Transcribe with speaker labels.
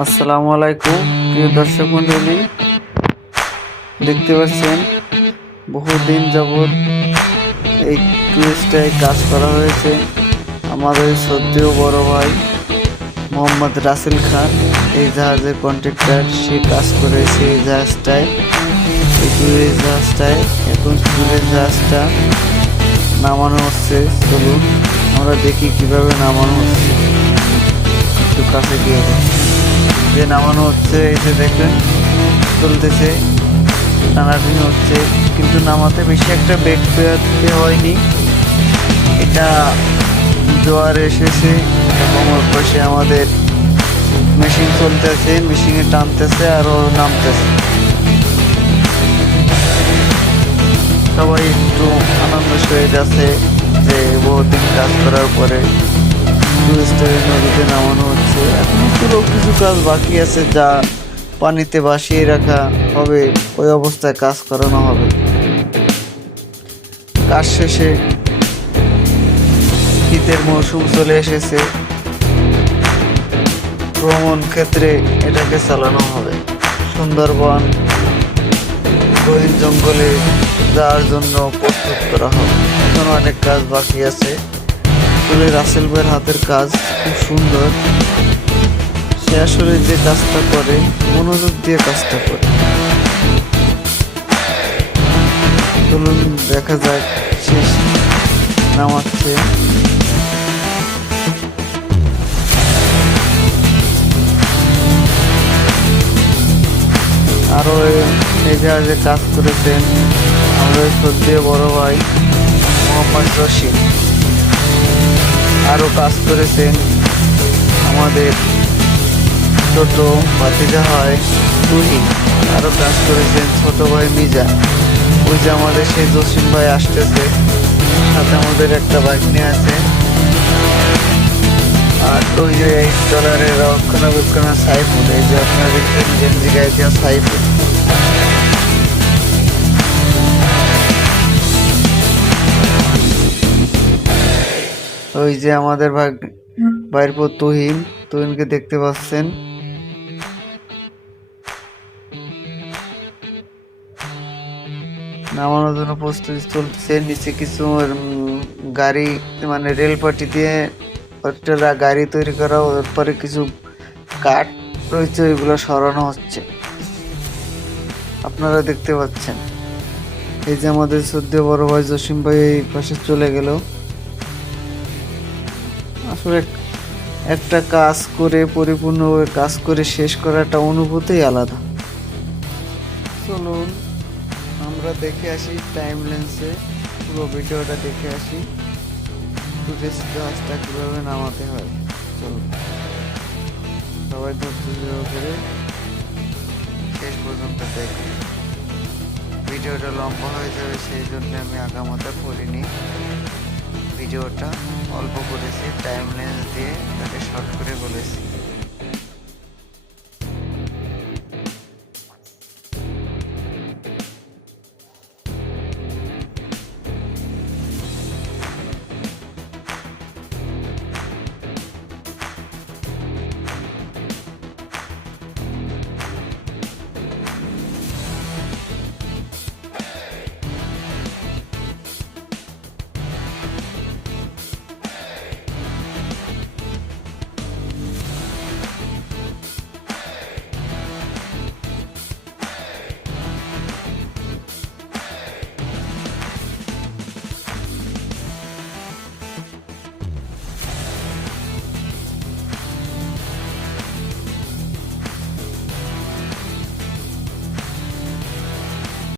Speaker 1: আসসালামু আলাইকুম, প্রিয় দর্শক মন্ডলী দেখতে পাচ্ছেন, বহুদিন যাবৎ এই টুরিস্টায় কাজ করা হয়েছে। আমাদের সদ্যীয় বড় ভাই মোহাম্মদ রাসেল খান এই জাহাজের কন্ট্রাক্টর সে কাজ করেছে এই জাহাজটায়। এই টুরিস্ট জাহাজটায়, এখন টুরিস্ট জাহাজটা নামানো হচ্ছে। চলুন, আমরা দেখি কীভাবে নামানো হচ্ছে। একটু কাছে গিয়ে। যে নামানো হচ্ছে, এই যে দেখেন চলতেছে টানাটানি হচ্ছে, কিন্তু নামাতে বেশি একটা বেগ পেতে হয়নি। এটা জোয়ার এসেছে এবং পাশে আমাদের মেশিন চলতেছে মেশিনে টানতেছে আর ও নামতেছে। সবাই একটু আনন্দ হয়ে যাচ্ছে যে বহুদিন কাজ করার পরে টুরিস্টের নদীতে নামানো হচ্ছে। এখনও পুরো কিছু কাজ বাকি আছে যা পানিতে ভাসিয়ে রাখা হবে, ওই অবস্থায় কাজ করানো হবে। কাজ শেষে শীতের মৌসুম চলে এসেছে। ভ্রমণ ক্ষেত্রে এটাকে চালানো হবে। সুন্দরবন, গহীন জঙ্গলে যাওয়ার জন্য প্রস্তুত করা হবে। এখন অনেক কাজ বাকি আছে। আসলে রাসেল ভাইয়ের হাতের কাজ খুব সুন্দর। সে আসলে যে কাজটা করে, মনোযোগ দিয়ে কাজটা করে। চলুন, দেখা যাক, শেষ নামাচ্ছে। আরও এই যে কাজ করেছেন আমাদের সদ্যীয় বড় ভাই মোহাম্মদ রশিদ। আরও কাজ করেছেন। আমাদের ছোট ভাতিজা হয় তুহি আরও কাজ করেছেন ছোট ভাই মিজা। ওই যে আমাদের সেই জসিম ভাই আসতেছে। সাথে আমাদের একটা বাইক নিয়ে আছে। আর ওই যে এই ডলারের রক্ষণাবেক্ষণ সাইফুল। এই যে আপনারা দেখছেন গেঞ্জি গায়ে সাইফুল। ওই যে আমাদের ভাই ভাইয়ের পর তুহিন। তুহিনকে দেখতে পাচ্ছেন। নামানোর জন্য প্রস্তুতি চলছে। নিচে কিছু গাড়ি মানে রেল পাটি দিয়ে একটা গাড়ি তৈরি করা। পরে কিছু কাঠ রয়েছে, ওইগুলো সরানো হচ্ছে। আপনারা দেখতে পাচ্ছেন। এই যে আমাদের সদ্য বড় ভাই জসিম ভাই এই পাশে চলে গেল। আসলে একটা কাজ করে, পরিপূর্ণভাবে কাজ করে শেষ করাটা অনুভূতি আলাদা। চলুন, আমরা দেখে আসি টাইম লেন্সে পুরো ভিডিওটা দেখে আসি। টুরিস্ট জাহাজটা কীভাবে নামাতে হয়, চলুন। সবাই ধৈর্য করে শেষ পর্যন্ত দেখে ভিডিওটা লম্বা হয়ে যাবে, সেই জন্য আমি আগামাতা করিনি ভিডিওটা অল্প করেছি টাইম লেন্স দিয়ে তাকে শর্ট করে বলেছি।